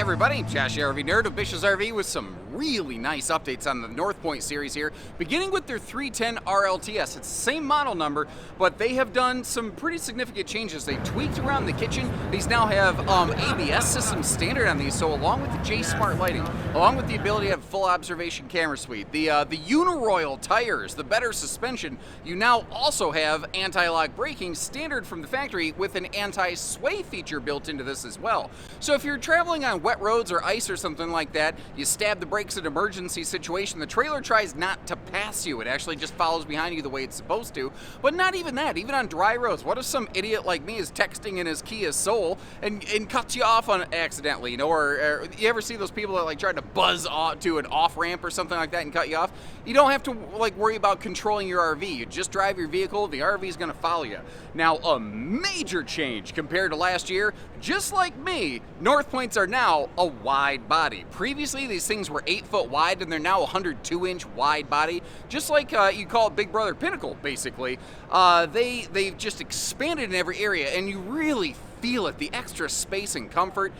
everybody, Josh RV Nerd of Bish's RV with some really nice updates on the North Point series here, beginning with their 310 RLTS. It's the same model number, but they have done some pretty significant changes. They tweaked around the kitchen. These now have ABS systems standard on these, so along with the J Smart lighting, along with the ability to have full observation camera suite, the Uniroyal tires, the better suspension, you now also have anti-lock braking standard from the factory with an anti-sway feature built into this as well. So if you're traveling on wet roads or ice or something like that, you stab the brakes in an emergency situation, the trailer tries not to pass you. It actually just follows behind you the way it's supposed to. But not even that, even on dry roads. What if some idiot like me is texting in his Kia Soul and cuts you off on accidentally, you know, or you ever see those people that like try to buzz to an off-ramp or something like that and cut you off? You don't have to like worry about controlling your RV. You just drive your vehicle, the RV is gonna follow you. Now, a major change compared to last year, just like me, North Points are now a wide body. Previously, these things were 8 foot wide, and they're now 102-inch wide body. Just like you call it Big Brother Pinnacle, basically. They've just expanded in every area, and you really feel it. The extra space and comfort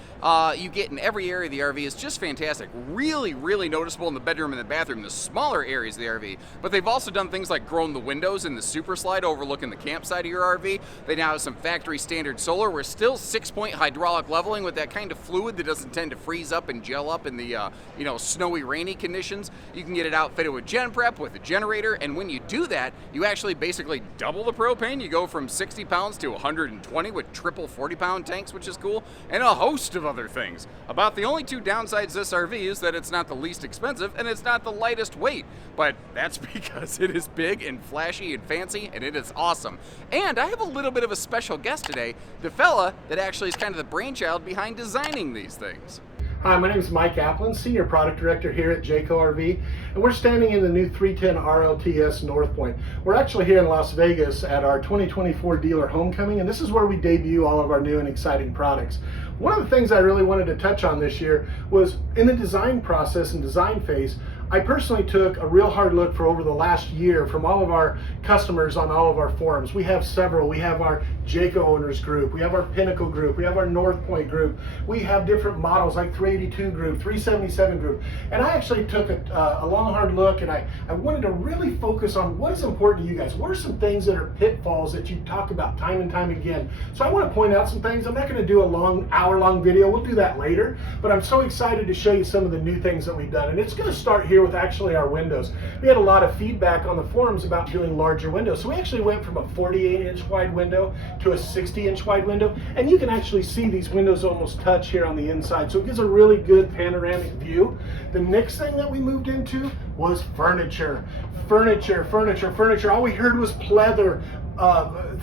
you get in every area of the RV is just fantastic. Really, really noticeable in the bedroom and the bathroom, the smaller areas of the RV. But they've also done things like grown the windows in the Super Slide overlooking the campsite of your RV. They now have some factory standard solar. We're still 6-point hydraulic leveling with that kind of fluid that doesn't tend to freeze up and gel up in the snowy, rainy conditions. You can get it outfitted with gen prep with a generator, and when you do that, you actually basically double the propane. You go from 60 pounds to 120 with triple 40-pound tanks, which is cool, and a host of other things. About the only two downsides to this RV is that it's not the least expensive and it's not the lightest weight, but that's because it is big and flashy and fancy, and it is awesome. And I have a little bit of a special guest today, the fella that actually is kind of the brainchild behind designing these things. Hi, my name is Mike Applin, Senior Product Director here at Jayco RV, and we're standing in the new 310 RLTS North Point. We're actually here in Las Vegas at our 2024 dealer homecoming, and this is where we debut all of our new and exciting products. One of the things I really wanted to touch on this year was in the design process and design phase, I personally took a real hard look for over the last year from all of our customers on all of our forums. We have several. We have our Jayco owners group, we have our Pinnacle group, we have our North Point group, we have different models like 382 group, 377 group, and I actually took a long hard look, and I wanted to really focus on what is important to you guys. What are some things that are pitfalls that you talk about time and time again? So I want to point out some things. I'm not going to do a long hour-long video. We'll do that later, but I'm so excited to show you some of the new things that we've done, and it's going to start here with actually our windows. We had a lot of feedback on the forums about doing larger windows, so we actually went from a 48-inch wide window to a 60-inch wide window, and you can actually see these windows almost touch here on the inside, so it gives a really good panoramic view. The next thing that we moved into was furniture. Furniture. All we heard was pleather,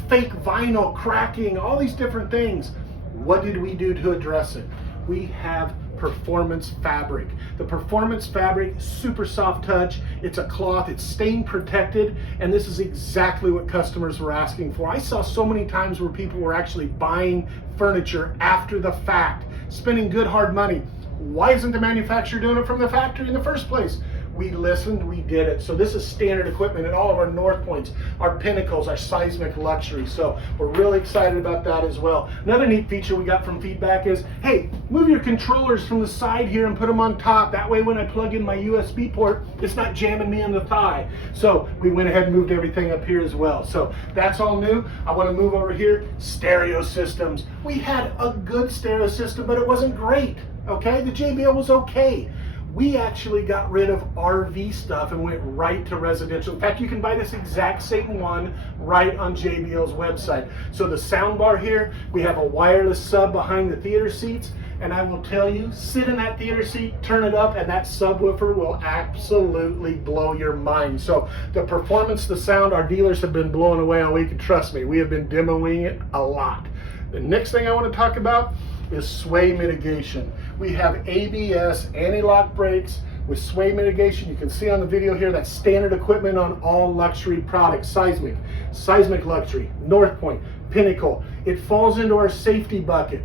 fake vinyl, cracking, all these different things. What did we do to address it? We have performance fabric. The performance fabric, super soft touch, it's a cloth, it's stain protected, and this is exactly what customers were asking for. I saw so many times where people were actually buying furniture after the fact, spending good hard money. Why isn't the manufacturer doing it from the factory in the first place? We listened, we did it. So this is standard equipment in all of our North Points, our Pinnacles, our seismic luxury. So we're really excited about that as well. Another neat feature we got from feedback is, hey, move your controllers from the side here and put them on top. That way when I plug in my USB port, it's not jamming me in the thigh. So we went ahead and moved everything up here as well. So that's all new. I want to move over here, stereo systems. We had a good stereo system, but it wasn't great, okay? The JBL was okay. We actually got rid of RV stuff and went right to residential. In fact, you can buy this exact same one right on JBL's website. So the sound bar here, we have a wireless sub behind the theater seats, and I will tell you, sit in that theater seat, turn it up, and that subwoofer will absolutely blow your mind. So the performance, the sound, our dealers have been blown away all week, and trust me, we have been demoing it a lot. The next thing I want to talk about is sway mitigation. We have ABS anti-lock brakes with sway mitigation. You can see on the video here that's standard equipment on all luxury products. Seismic luxury, North Point, Pinnacle. It falls into our safety bucket.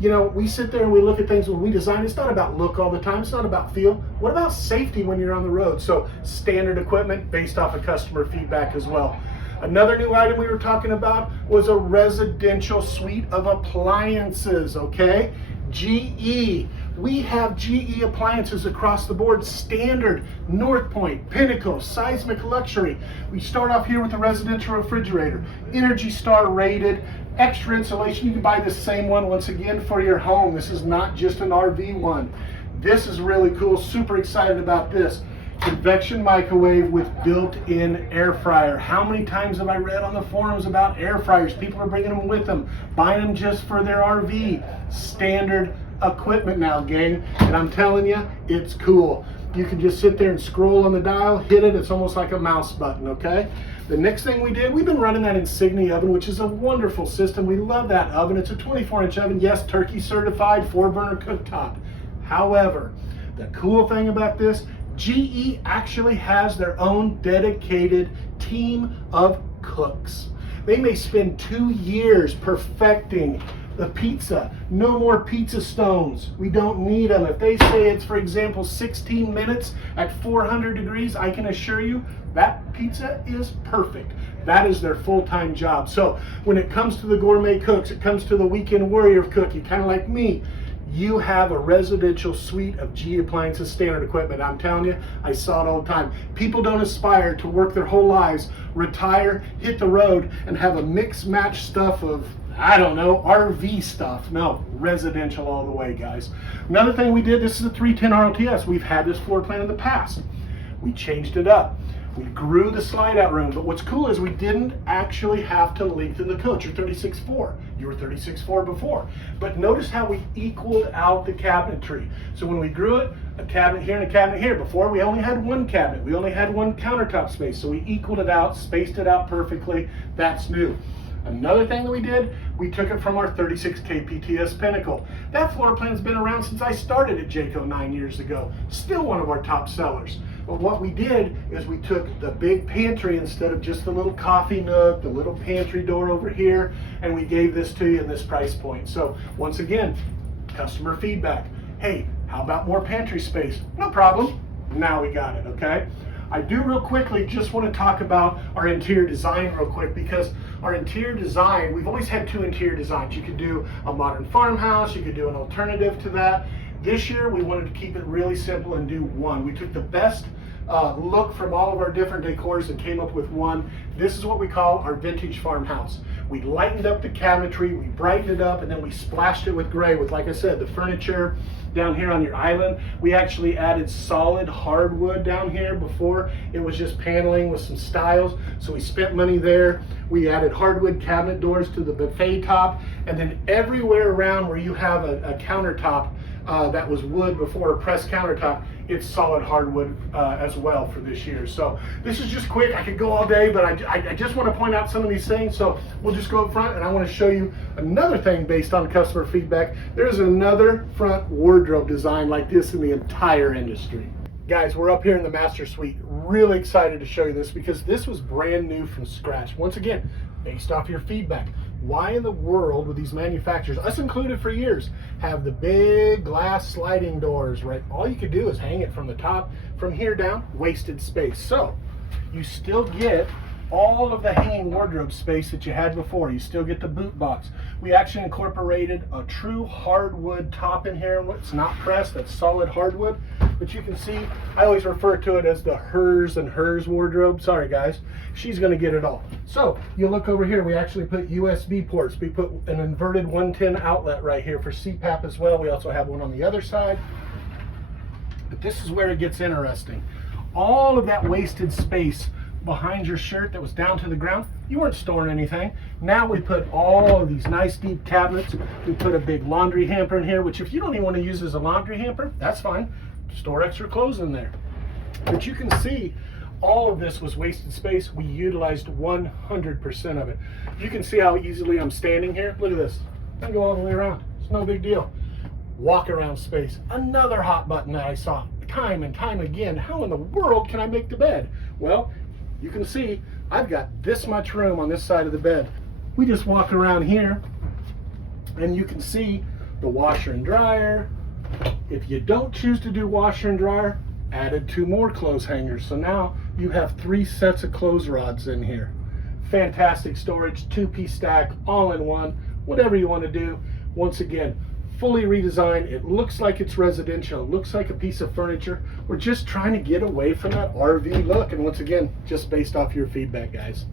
You know, we sit there and we look at things when we design. It's not about look all the time. It's not about feel. What about safety when you're on the road? So standard equipment based off of customer feedback as well. Another new item we were talking about was a residential suite of appliances, okay? GE We have GE appliances across the board, standard, North Point, Pinnacle, Seismic Luxury. We start off here with a residential refrigerator, Energy Star rated, extra insulation. You can buy this same one once again for your home. This is not just an RV one. This is really cool, super excited about this. Convection microwave with built-in air fryer. How many times have I read on the forums about air fryers? People are bringing them with them, buying them just for their RV. Standard equipment now, gang, and I'm telling you, it's cool. You can just sit there and scroll on the dial, hit it, it's almost like a mouse button, okay? The next thing we did, we've been running that Insignia oven, which is a wonderful system. We love that oven. It's a 24-inch oven, yes, turkey certified, 4-burner cooktop. However, the cool thing about this, GE actually has their own dedicated team of cooks. They may spend 2 years perfecting the pizza. No more pizza stones. We don't need them. If they say it's, for example, 16 minutes at 400 degrees, I can assure you that pizza is perfect. That is their full-time job. So when it comes to the gourmet cooks, it comes to the weekend warrior cook, you kind of like me, you have a residential suite of GE appliances standard equipment. I'm telling you, I saw it all the time. People don't aspire to work their whole lives, retire, hit the road, and have a mix match stuff of, I don't know, RV stuff. No, residential all the way, guys. Another thing we did, this is a 310 RLTS. We've had this floor plan in the past. We changed it up. We grew the slide out room, but what's cool is we didn't actually have to lengthen the coach. You're 36.4. You were 36.4 before. But notice how we equaled out the cabinetry. So when we grew it, a cabinet here and a cabinet here. Before we only had one cabinet. We only had one countertop space. So we equaled it out, spaced it out perfectly. That's new. Another thing that we did, we took it from our 36K PTS Pinnacle. That floor plan's been around since I started at Jayco 9 years ago. Still one of our top sellers. But what we did is we took the big pantry instead of just the little coffee nook, the little pantry door over here, and we gave this to you in this price point. So once again, customer feedback. Hey, how about more pantry space? No problem. Now we got it, okay? I do real quickly just want to talk about our interior design real quick, because our interior design, we've always had 2 interior designs. You could do a modern farmhouse, you could do an alternative to that. This year we wanted to keep it really simple and do one. We took the best look from all of our different decors and came up with one. This is what we call our vintage farmhouse. We lightened up the cabinetry, we brightened it up, and then we splashed it with gray with, like I said, the furniture down here on your island. We actually added solid hardwood down here. Before it was just paneling with some stiles, so we spent money there. We added hardwood cabinet doors to the buffet top, and then everywhere around where you have a countertop that was wood before, a pressed countertop, it's solid hardwood as well for this year. So this is just quick. I could go all day, but I just want to point out some of these things. So we'll just go up front, and I want to show you another thing based on customer feedback. There's another front wardrobe design like this in the entire industry. Guys, we're up here in the master suite. Really excited to show you this because this was brand new from scratch. Once again, based off your feedback. Why in the world would these manufacturers, us included for years, have the big glass sliding doors, right? All you could do is hang it from the top, from here down, wasted space. So you still get all of the hanging wardrobe space that you had before. You still get the boot box. We actually incorporated a true hardwood top in here. It's not pressed, that's solid hardwood. But you can see, I always refer to it as the hers and hers wardrobe. Sorry guys, she's gonna get it all. So you look over here, we actually put USB ports. We put an inverted 110 outlet right here for CPAP as well. We also have one on the other side. But this is where it gets interesting. All of that wasted space behind your shirt that was down to the ground, you weren't storing anything. Now we put all of these nice deep cabinets. We put a big laundry hamper in here, which if you don't even want to use as a laundry hamper, that's fine. Store extra clothes in there. But you can see all of this was wasted space. We utilized 100% of it. You can see how easily I'm standing here. Look at this. I can go all the way around. It's no big deal. Walk around space. Another hot button that I saw time and time again. How in the world can I make the bed? Well, you can see I've got this much room on this side of the bed. We just walk around here and you can see the washer and dryer. If you don't choose to do washer and dryer, added 2 more clothes hangers. So now you have 3 sets of clothes rods in here. Fantastic storage, 2-piece stack, all in one, whatever you want to do. Once again, fully redesigned. It looks like it's residential. It looks like a piece of furniture. We're just trying to get away from that RV look. And once again, just based off your feedback, guys.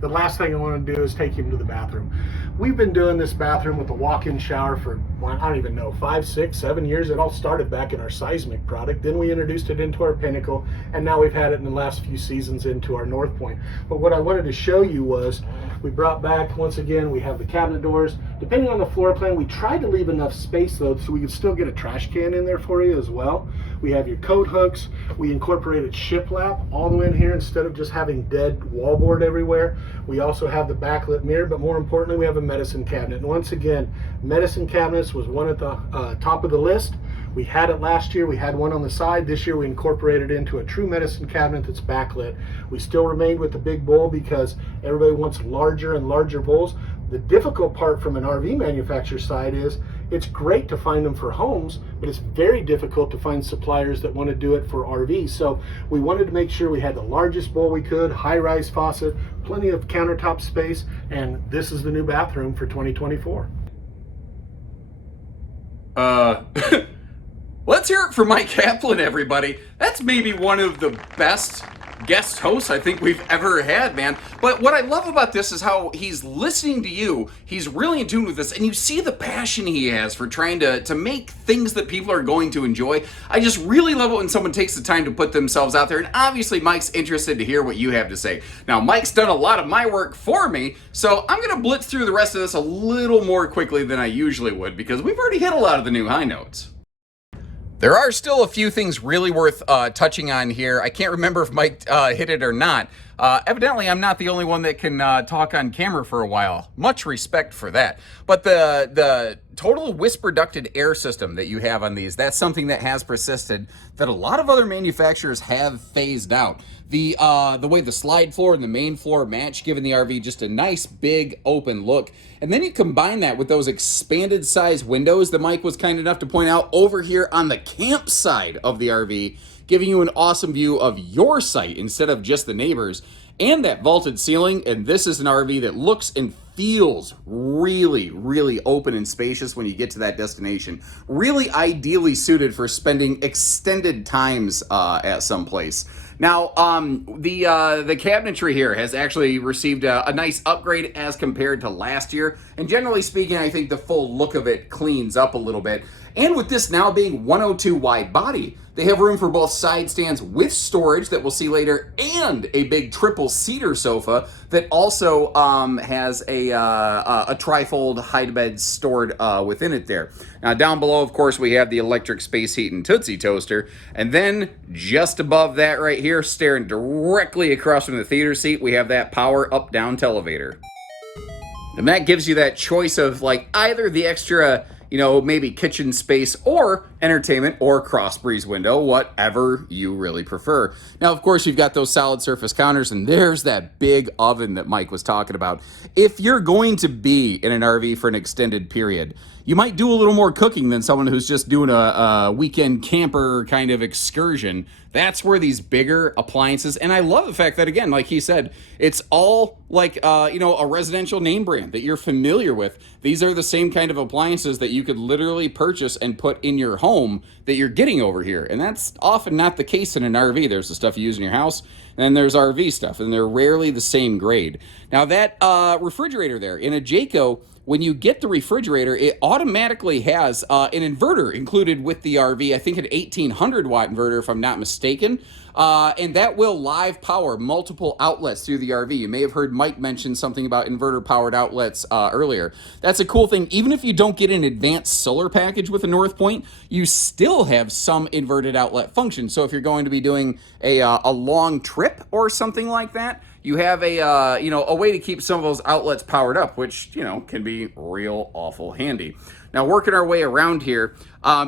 The last thing I want to do is take him to the bathroom. We've been doing this bathroom with a walk-in shower for, well, I don't even know, 5, 6, 7 years. It all started back in our Seismic product. Then we introduced it into our Pinnacle, and now we've had it in the last few seasons into our North Point. But what I wanted to show you was we brought back, once again, we have the cabinet doors. Depending on the floor plan, we tried to leave enough space though so we could still get a trash can in there for you as well. We have your coat hooks. We incorporated shiplap all the way in here instead of just having dead wallboard everywhere. We also have the backlit mirror, but more importantly, we have a medicine cabinet. And once again, medicine cabinets was one at the top of the list. We had it last year. We had one on the side. This year we incorporated it into a true medicine cabinet that's backlit. We still remained with the big bowl because everybody wants larger and larger bowls. The difficult part from an RV manufacturer side is it's great to find them for homes, but it's very difficult to find suppliers that want to do it for RVs. So we wanted to make sure we had the largest bowl we could, high-rise faucet, plenty of countertop space, and this is the new bathroom for 2024. Let's hear it for Mike Kaplan, everybody. That's maybe one of the best guest hosts I think we've ever had, man. But what I love about this is how he's listening to you. He's really in tune with this, and you see the passion he has for trying to make things that people are going to enjoy. I just really love it when someone takes the time to put themselves out there, and obviously Mike's interested to hear what you have to say. Now, Mike's done a lot of my work for me, so I'm going to blitz through the rest of this a little more quickly than I usually would because we've already hit a lot of the new high notes. There are still a few things really worth touching on here. I can't remember if Mike hit it or not. Evidently, I'm not the only one that can talk on camera for a while. Much respect for that. But the total whisper ducted air system that you have on these, that's something that has persisted that a lot of other manufacturers have phased out. The way the slide floor and the main floor match, giving the RV just a nice big open look. And then you combine that with those expanded size windows that Mike was kind enough to point out over here on the camp side of the RV, giving you an awesome view of your site instead of just the neighbors, and that vaulted ceiling. And this is an RV that looks and feels really, really open and spacious when you get to that destination. Really ideally suited for spending extended times at some place. Now, the cabinetry here has actually received a nice upgrade as compared to last year. And generally speaking, I think the full look of it cleans up a little bit. And with this now being 102 wide body, they have room for both side stands with storage that we'll see later, and a big triple seater sofa that also has a trifold hide bed stored within it there. Now down below, of course, we have the electric space heat and Tootsie toaster, and then just above that right here, staring directly across from the theater seat, we have that power up-down televator. And that gives you that choice of like either the extra, you know, maybe kitchen space or entertainment or cross breeze window, whatever you really prefer. Now, of course, you've got those solid surface counters, and there's that big oven that Mike was talking about. If you're going to be in an RV for an extended period, you might do a little more cooking than someone who's just doing a weekend camper kind of excursion. That's where these bigger appliances, and I love the fact that, again, like he said, it's all like, you know, a residential name brand that you're familiar with. These are the same kind of appliances that you could literally purchase and put in your home that you're getting over here. And that's often not the case in an RV. There's the stuff you use in your house, and then there's RV stuff, and they're rarely the same grade. Now that refrigerator there, in a Jayco, when you get the refrigerator, it automatically has an inverter included with the RV. I think an 1800 watt inverter, if I'm not mistaken. And that will live power multiple outlets through the RV. You may have heard Mike mention something about inverter powered outlets earlier. That's a cool thing. Even if you don't get an advanced solar package with a North Point, you still have some inverted outlet function. So if you're going to be doing a long trip or something like that, you have a you know, a way to keep some of those outlets powered up, which, you know, can be real awful handy. Now, working our way around here,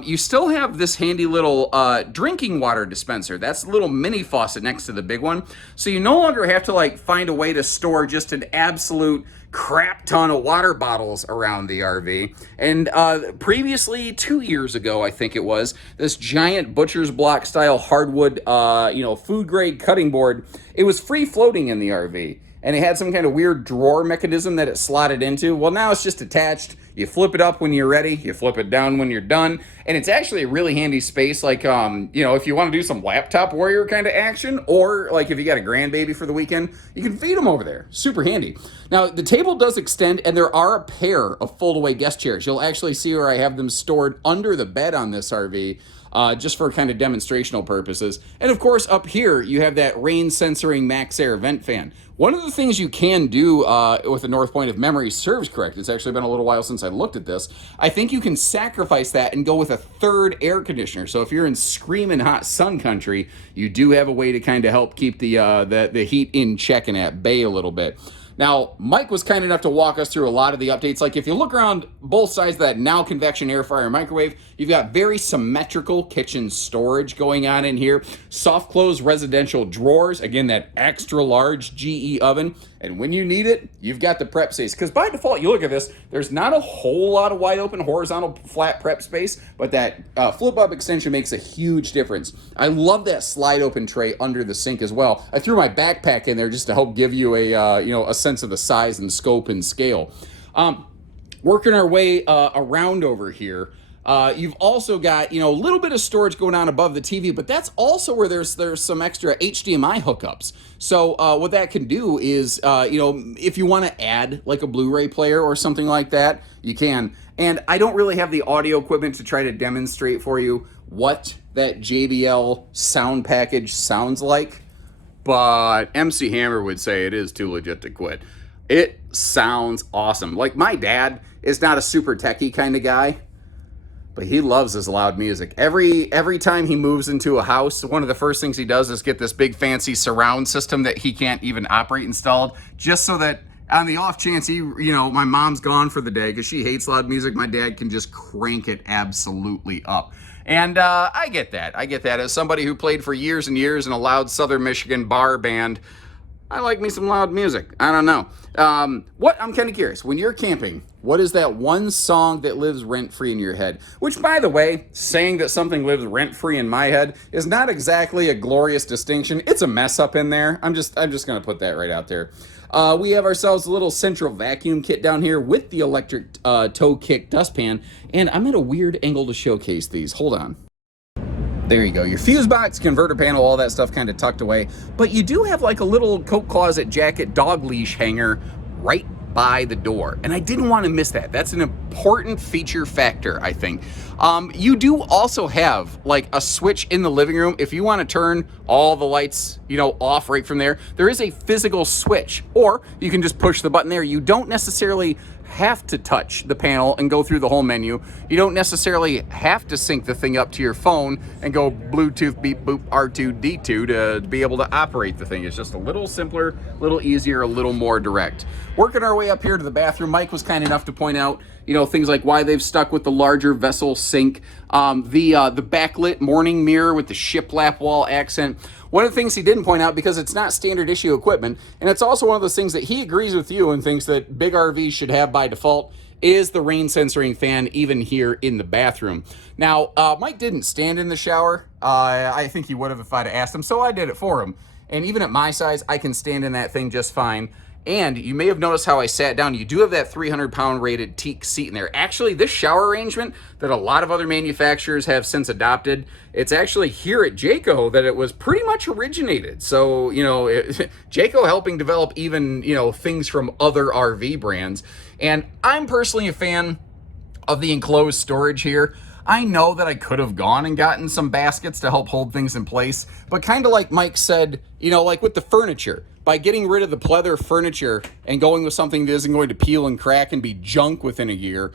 you still have this handy little drinking water dispenser. That's a little mini faucet next to the big one. So you no longer have to like find a way to store just an absolute crap ton of water bottles around the RV. And previously, 2 years ago, I think it was, this giant butcher's block style hardwood, you know, food grade cutting board, it was free floating in the RV. and it had some kind of weird drawer mechanism that it slotted into. Well, now it's just attached. You flip it up when you're ready, you flip it down when you're done, and it's actually a really handy space, like, you know, if you want to do some laptop warrior kind of action, or like if you got a grandbaby for the weekend, you can feed them over there. Super handy. Now, the table does extend, and there are a pair of fold-away guest chairs. You'll actually see where I have them stored under the bed on this RV, just for kind of demonstrational purposes. And of course, up here, you have that rain censoring max air vent fan. One of the things you can do with the North Point, if memory serves correct, it's actually been a little while since I looked at this, I think you can sacrifice that and go with a third air conditioner. So if you're in screaming hot sun country, you do have a way to kind of help keep the heat in check and at bay a little bit. Now, Mike was kind enough to walk us through a lot of the updates. Like if you look around both sides of that now convection air fryer microwave, you've got very symmetrical kitchen storage going on in here. Soft close residential drawers. Again, that extra large GE oven. And when you need it, you've got the prep space. Because by default, you look at this, there's not a whole lot of wide open horizontal flat prep space, but that flip up extension makes a huge difference. I love that slide open tray under the sink as well. I threw my backpack in there just to help give you a sense of the size and scope and scale. Working our way around over here, you've also got, a little bit of storage going on above the TV, but that's also where there's some extra HDMI hookups. So what that can do is, if you want to add like a Blu-ray player or something like that, you can. And I don't really have the audio equipment to try to demonstrate for you what that JBL sound package sounds like, but MC Hammer would say it is too legit to quit. It sounds awesome. Like, my dad is not a super techie kind of guy, but he loves his loud music. Every time he moves into a house, one of the first things he does is get this big fancy surround system that he can't even operate installed, just so that on the off chance my mom's gone for the day because she hates loud music, my dad can just crank it absolutely up. And I get that. As somebody who played for years and years in a loud Southern Michigan bar band, I like me some loud music. I don't know. I'm kind of curious. When you're camping, what is that one song that lives rent-free in your head? Which, by the way, saying that something lives rent-free in my head is not exactly a glorious distinction. It's a mess up in there. I'm just going to put that right out there. We have ourselves a little central vacuum kit down here with the electric toe kick dustpan, and I'm at a weird angle to showcase these. Hold on. There you go. Your fuse box, converter panel, all that stuff kind of tucked away. But you do have like a little coat closet jacket dog leash hanger right by the door. And I didn't want to miss that. That's an important feature factor, I think. You do also have like a switch in the living room. If you want to turn all the lights, off right from there, there is a physical switch. Or you can just push the button there. You don't necessarily have to touch the panel and go through the whole menu. You don't necessarily have to sync the thing up to your phone and go Bluetooth beep boop R2D2 to be able to operate the thing. It's just a little simpler, a little easier, a little more direct. Working our way up here to the bathroom, Mike was kind enough to point out things like why they've stuck with the larger vessel sink, the backlit morning mirror with the shiplap wall accent. One of the things he didn't point out, because it's not standard issue equipment, and it's also one of those things that he agrees with you and thinks that big RVs should have by default, is the rain censoring fan even here in the bathroom. Now, Mike didn't stand in the shower. I think he would have if I'd asked him, so I did it for him. And even at my size, I can stand in that thing just fine. And you may have noticed how I sat down. You do have that 300-pound rated teak seat in there. Actually, this shower arrangement that a lot of other manufacturers have since adopted, it's actually here at Jayco that it was pretty much originated. So, Jayco helping develop even, things from other RV brands. And I'm personally a fan of the enclosed storage here. I know that I could have gone and gotten some baskets to help hold things in place, but kind of like Mike said, like with the furniture, by getting rid of the pleather furniture and going with something that isn't going to peel and crack and be junk within a year,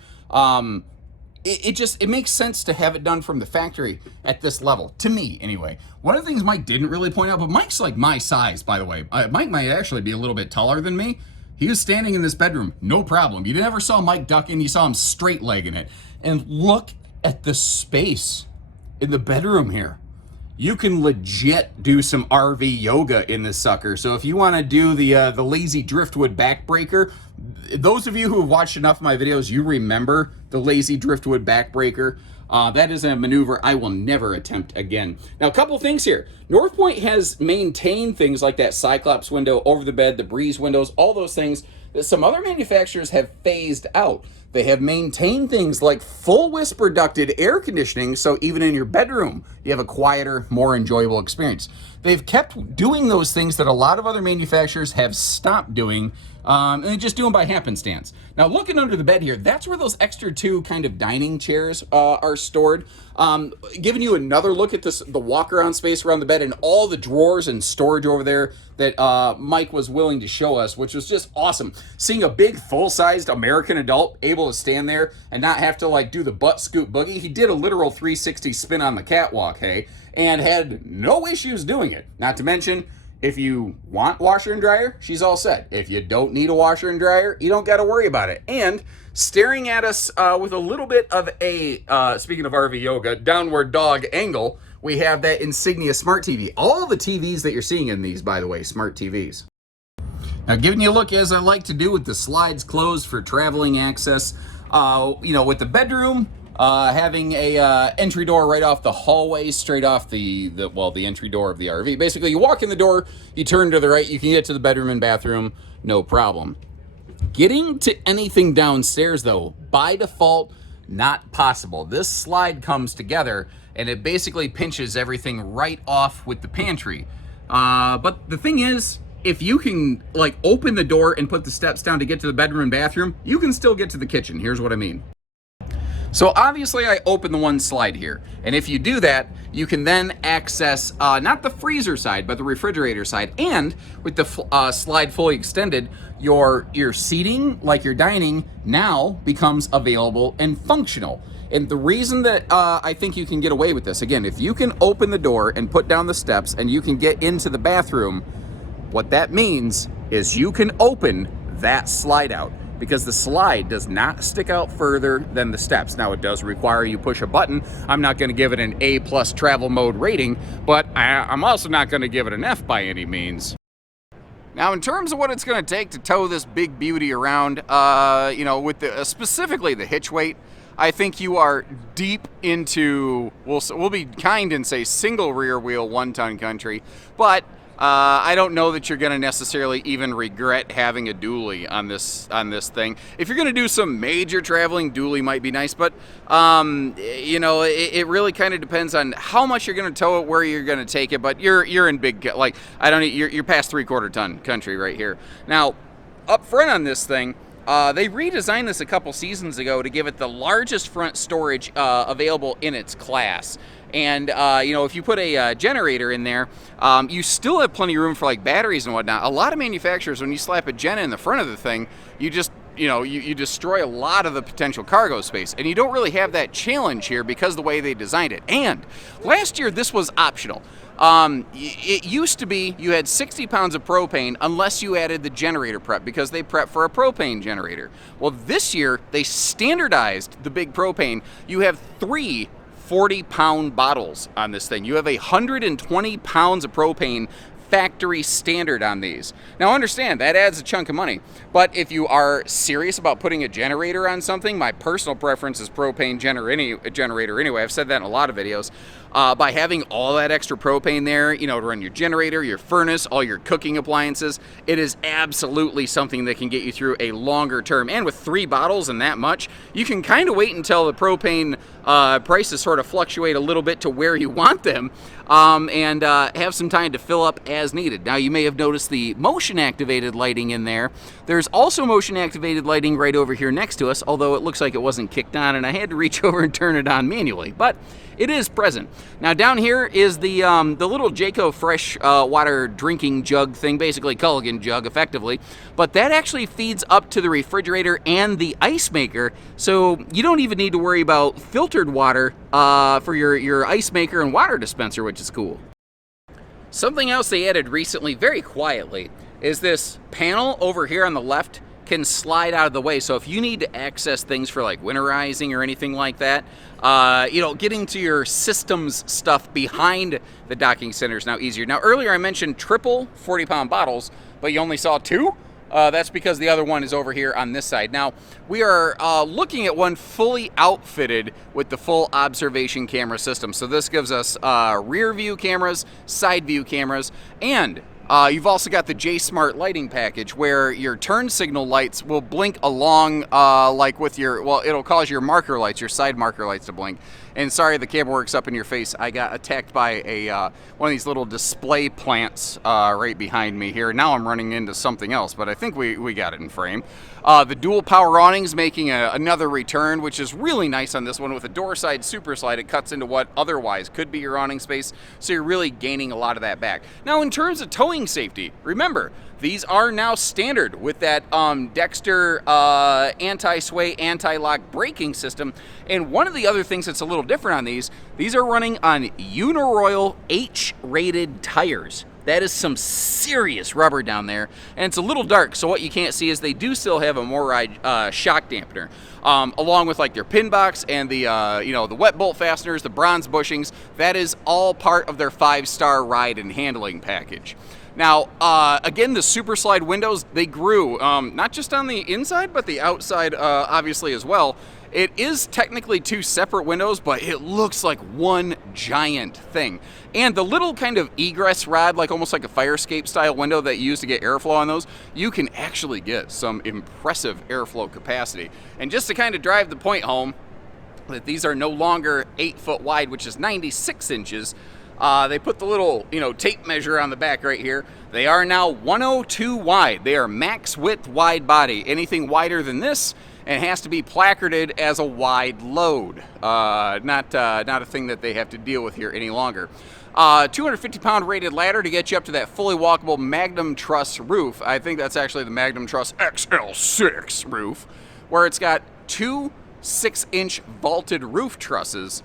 it makes sense to have it done from the factory at this level, to me anyway. One of the things Mike didn't really point out, but Mike's like my size, by the way. Mike might actually be a little bit taller than me. He was standing in this bedroom, no problem. You never saw Mike duck in, you saw him straight legging it. And look at the space in the bedroom here. You can legit do some RV yoga in this sucker. So if you want to do the lazy driftwood backbreaker, those of you who have watched enough of my videos, you remember the lazy driftwood backbreaker. That is a maneuver I will never attempt again. Now, a couple things here. Northpoint has maintained things like that Cyclops window over the bed, the breeze windows, all those things that some other manufacturers have phased out. They have maintained things like full whisper ducted air conditioning, so even in your bedroom, you have a quieter, more enjoyable experience. They've kept doing those things that a lot of other manufacturers have stopped doing, and they just do them by happenstance. Now, looking under the bed here, that's where those extra two kind of dining chairs are stored. Giving you another look at the walk-around space around the bed and all the drawers and storage over there that Mike was willing to show us, which was just awesome. Seeing a big, full-sized American adult able to stand there and not have to like do the butt scoop boogie. He did a literal 360 spin on the catwalk, hey, and had no issues doing it. Not to mention, if you want washer and dryer, she's all set. If you don't need a washer and dryer, you don't got to worry about it. And staring at us with a little bit of a, speaking of RV yoga, downward dog angle, we have that Insignia Smart TV. All the TVs that you're seeing in these, by the way, smart TVs. Now, giving you a look, as I like to do, with the slides closed for traveling access, with the bedroom, having a entry door right off the hallway, straight off the entry door of the RV. Basically, you walk in the door, you turn to the right, you can get to the bedroom and bathroom, no problem. Getting to anything downstairs, though, by default, not possible. This slide comes together, and it basically pinches everything right off with the pantry. But the thing is, if you can like open the door and put the steps down to get to the bedroom and bathroom, you can still get to the kitchen. Here's what I mean. So obviously I open the one slide here, and if you do that, you can then access not the freezer side, but the refrigerator side. And with the slide fully extended, your seating, like your dining, now becomes available and functional. And the reason that I think you can get away with this, again, if you can open the door and put down the steps and you can get into the bathroom, what that means is you can open that slide out, because the slide does not stick out further than the steps. Now, it does require you push a button. I'm not gonna give it an A+ travel mode rating, but I'm also not gonna give it an F by any means. Now, in terms of what it's gonna take to tow this big beauty around, with specifically the hitch weight, I think you are deep into, we'll be kind and say single rear wheel 1-ton country, but I don't know that you're going to necessarily even regret having a dually on this thing. If you're going to do some major traveling, dually might be nice, but it really kind of depends on how much you're going to tow it, where you're going to take it. But you're in big, like, you're past 3/4 ton country right here. Now, up front on this thing, they redesigned this a couple seasons ago to give it the largest front storage available in its class. And, if you put a generator in there, you still have plenty of room for like batteries and whatnot. A lot of manufacturers, when you slap a Gen in the front of the thing, you just, you destroy a lot of the potential cargo space. And you don't really have that challenge here because of the way they designed it. And last year, this was optional. It used to be you had 60 pounds of propane unless you added the generator prep, because they prep for a propane generator. Well, this year, they standardized the big propane. You have 3 40-pound bottles on this thing. You have 120 pounds of propane factory standard on these. Now understand, that adds a chunk of money, but if you are serious about putting a generator on something, my personal preference is propane generator anyway. I've said that in a lot of videos. By having all that extra propane there, to run your generator, your furnace, all your cooking appliances, it is absolutely something that can get you through a longer term. And with 3 bottles and that much, you can kind of wait until the propane prices sort of fluctuate a little bit to where you want them, and have some time to fill up as needed. Now, you may have noticed the motion-activated lighting in there. There's also motion-activated lighting right over here next to us, although it looks like it wasn't kicked on, and I had to reach over and turn it on manually, but it is present. Now, down here is the little Jayco fresh water drinking jug thing, basically Culligan jug, effectively, but that actually feeds up to the refrigerator and the ice maker, so you don't even need to worry about filtered water for your ice maker and water dispenser, which is cool. Something else they added recently, very quietly, is this panel over here on the left can slide out of the way. So if you need to access things for like winterizing or anything like that, getting to your systems stuff behind the docking center is now easier. Now, earlier I mentioned triple 40-pound bottles, but you only saw 2. That's because the other one is over here on this side. Now, we are looking at one fully outfitted with the full observation camera system. So this gives us rear view cameras, side view cameras, and you've also got the J-Smart lighting package where your turn signal lights will blink along like with your, well, it'll cause your marker lights, your side marker lights to blink. And sorry, the camera works up in your face. I got attacked by one of these little display plants right behind me here. Now I'm running into something else, but I think we got it in frame. The dual power awnings making another return, which is really nice on this one. With a door side super slide, it cuts into what otherwise could be your awning space, so you're really gaining a lot of that back. Now, in terms of towing safety, remember, these are now standard with that Dexter anti-sway, anti-lock braking system. And one of the other things that's a little different on these are running on Uniroyal H-rated tires. That is some serious rubber down there, and it's a little dark, so what you can't see is they do still have a MORride shock dampener, along with like their pin box and the the wet bolt fasteners, the bronze bushings. That is all part of their 5-star ride and handling package. Now, again, the super slide windows, they grew not just on the inside, but the outside obviously as well. It is technically 2 separate windows, but it looks like one giant thing. And the little kind of egress rod, like almost like a fire escape style window that you use to get airflow on those, you can actually get some impressive airflow capacity. And just to kind of drive the point home that these are no longer 8 foot wide, which is 96 inches, they put the little, tape measure on the back right here. They are now 102 wide. They are max width wide body. Anything wider than this, and it has to be placarded as a wide load. Not a thing that they have to deal with here any longer. 250-pound rated ladder to get you up to that fully walkable Magnum Truss roof. I think that's actually the Magnum Truss XL6 roof, where it's got 2 6-inch vaulted roof trusses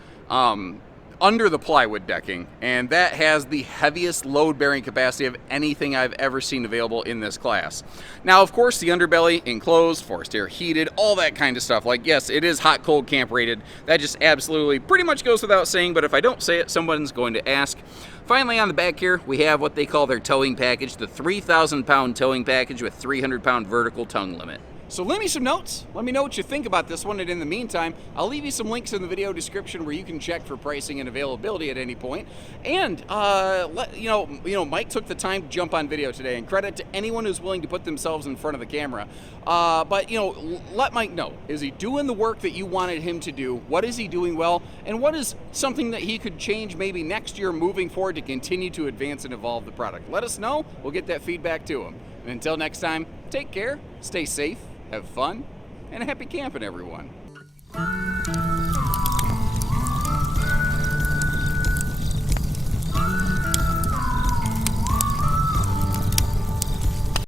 under the plywood decking, and that has the heaviest load-bearing capacity of anything I've ever seen available in this class. Now, of course, the underbelly enclosed, forced air heated, all that kind of stuff. Like, yes, it is hot, cold camp rated. That just absolutely pretty much goes without saying, but if I don't say it, someone's going to ask. Finally, on the back here, we have what they call their towing package, the 3,000-pound towing package with 300-pound vertical tongue limit. So leave me some notes. Let me know what you think about this one, and in the meantime, I'll leave you some links in the video description where you can check for pricing and availability at any point. And Mike took the time to jump on video today, and credit to anyone who's willing to put themselves in front of the camera. But let Mike know, is he doing the work that you wanted him to do? What is he doing well? And what is something that he could change maybe next year moving forward to continue to advance and evolve the product? Let us know. We'll get that feedback to him. And until next time, take care, stay safe, have fun, and happy camping, everyone.